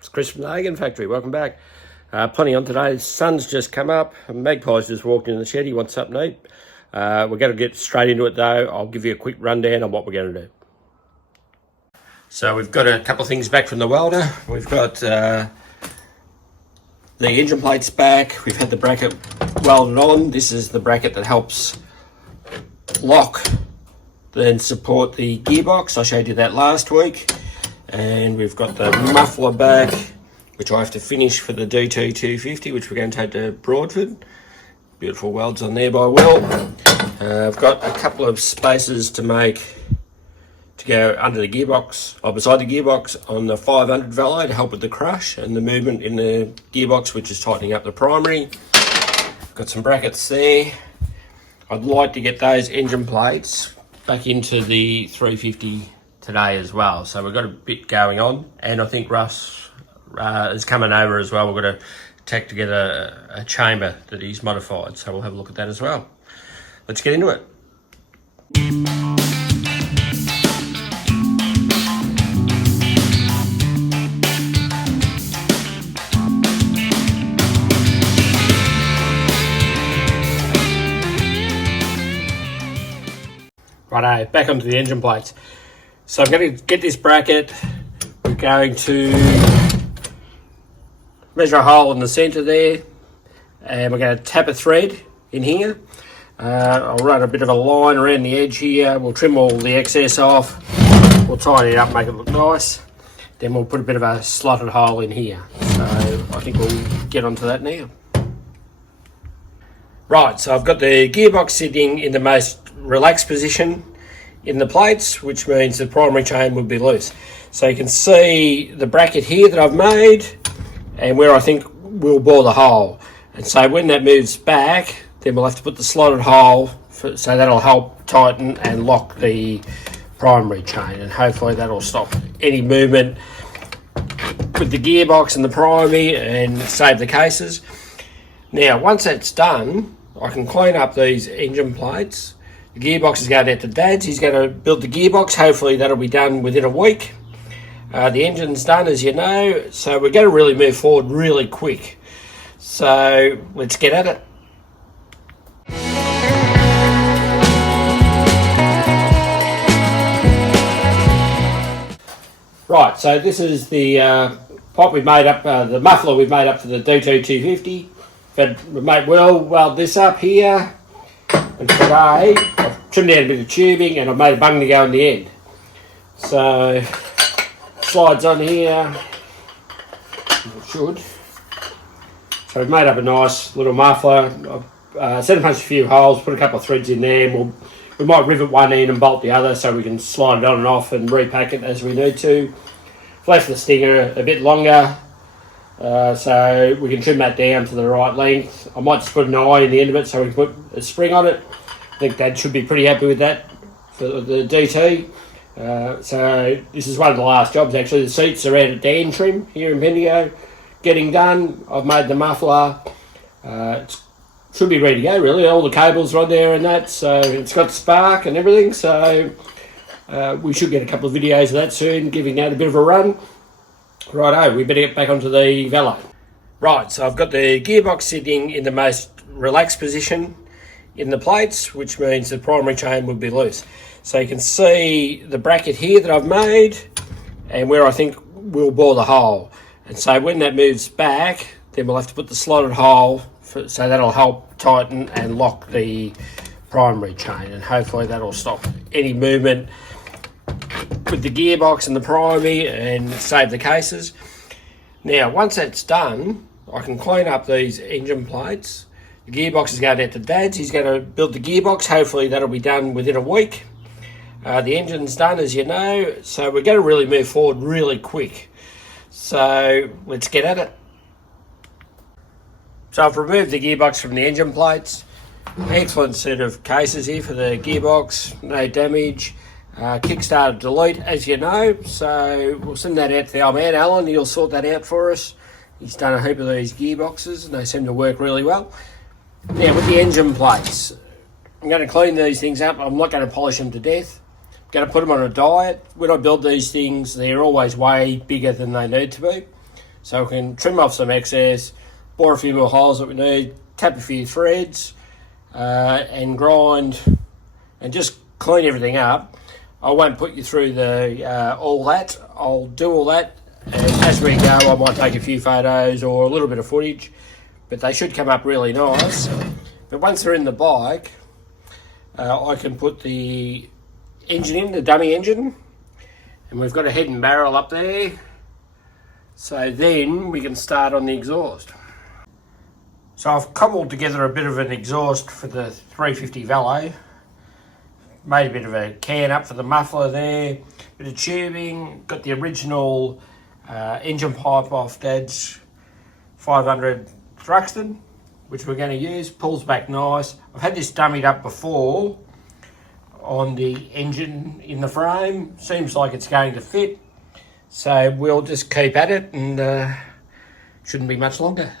It's Chris from the Hagon Factory. Welcome back. Plenty on today. The sun's just come up. Magpie's just walked in the shed. He wants something to eat. We're going to get straight into it though. I'll give you a quick rundown on what we're going to do. So we've got a couple of things back from the welder. We've got the engine plates back. We've had the bracket welded on. This is the bracket that helps lock and support the gearbox. I showed you that last week. And we've got the muffler back, which I have to finish for the DT250, which we're going to take to Broadford. Beautiful welds on there by Will. I've got a couple of spaces to make to go under the gearbox, or beside the gearbox on the 500 velo to help with the crush and the movement in the gearbox, which is tightening up the primary. Got some brackets there. I'd like to get those engine plates back into the 350 today as well, so we've got a bit going on, and I think Russ is coming over as well. We're going to tack together a chamber that he's modified, so we'll have a look at that as well. Let's get into it. Righto, back onto the engine plates. So I'm going to get this bracket. We're going to measure a hole in the centre there, and we're going to tap a thread in here. I'll run a bit of a line around the edge here. We'll trim all the excess off. We'll tidy it up, make it look nice. Then we'll put a bit of a slotted hole in here. So I think we'll get onto that now. Right, so I've got the gearbox sitting in the most relaxed position in the plates, which means the primary chain will be loose. So you can see the bracket here that I've made and where I think we'll bore the hole. And so when that moves back, then we'll have to put the slotted hole, so that'll help tighten and lock the primary chain, and hopefully that'll stop any movement with the gearbox and the primary and save the cases. Now once that's done, I can clean up these engine plates. The gearbox is going out to Dad's. He's going to build the gearbox. Hopefully that'll be done within a week. The engine's done, as you know, so we're going to really move forward really quick. So let's get at it. Right, so this is the pipe we've made up, the muffler we've made up for the DT250. But we might well weld this up here. And today I've trimmed down a bit of tubing and I've made a bung to go in the end. So slides on here, it should. So we've made up a nice little muffler. I've set and punched a few holes, put a couple of threads in there, and we might rivet one end and bolt the other so we can slide it on and off and repack it as we need to. Left the stinger a bit longer, so we can trim that down to the right length. I might just put an eye in the end of it so we can put a spring on it. I think Dad should be pretty happy with that for the DT. So this is one of the last jobs actually. The seats are out at Dan Trim here in Bendigo, getting done. I've made the muffler. It should be ready to go really. All the cables are on there and that, so it's got spark and everything. So we should get a couple of videos of that soon, giving that a bit of a run. Righto, we better get back onto the velo. Right, so I've got the gearbox sitting in the most relaxed position in the plates, which means the primary chain will be loose. So you can see the bracket here that I've made and where I think we'll bore the hole. And so when that moves back, then we'll have to put the slotted hole, so that'll help tighten and lock the primary chain, and hopefully that'll stop any movement with the gearbox and the primary and save the cases. Now once that's done, I can clean up these engine plates. The gearbox is going out to Dad's. He's going to build the gearbox. Hopefully that'll be done within a week. The engine's done, as you know, so we're going to really move forward really quick. So let's get at it. So I've removed the gearbox from the engine plates. Excellent set of cases here for the gearbox, no damage. Kickstarter delete, as you know, so we'll send that out to the old man Alan. He'll sort that out for us. He's done a heap of these gearboxes and they seem to work really well. Now with the engine plates, I'm going to clean these things up. I'm not going to polish them to death. I'm going to put them on a diet. When I build these things, they're always way bigger than they need to be. so we can trim off some excess, bore a few more holes that we need, tap a few threads, and grind and just clean everything up. I won't put you through the all that. I'll do all that, and as we go I might take a few photos or a little bit of footage, but they should come up really nice. But once they're in the bike, I can put the engine in, the dummy engine, and we've got a head and barrel up there, so then we can start on the exhaust. So I've cobbled together a bit of an exhaust for the 350 Velo, made a bit of a can up for the muffler there, bit of tubing, got the original engine pipe off Dad's 500 Thruxton, which we're going to use. Pulls back nice. I've had this dummied up before on the engine in the frame. Seems like it's going to fit, so we'll just keep at it, and shouldn't be much longer.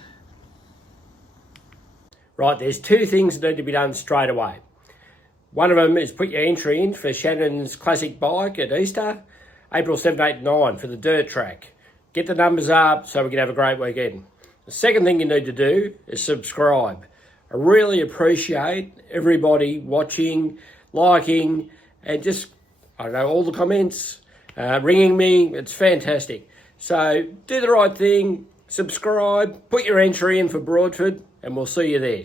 Right, there's two things that need to be done straight away. One of them is put your entry in for Shannon's classic bike at Easter, April 7, 8, 9 for the dirt track. Get the numbers up so we can have a great weekend. The second thing you need to do is subscribe. I really appreciate everybody watching, liking, and just, I don't know, all the comments, ringing me. It's fantastic. So do the right thing, subscribe, put your entry in for Broadford, and we'll see you there.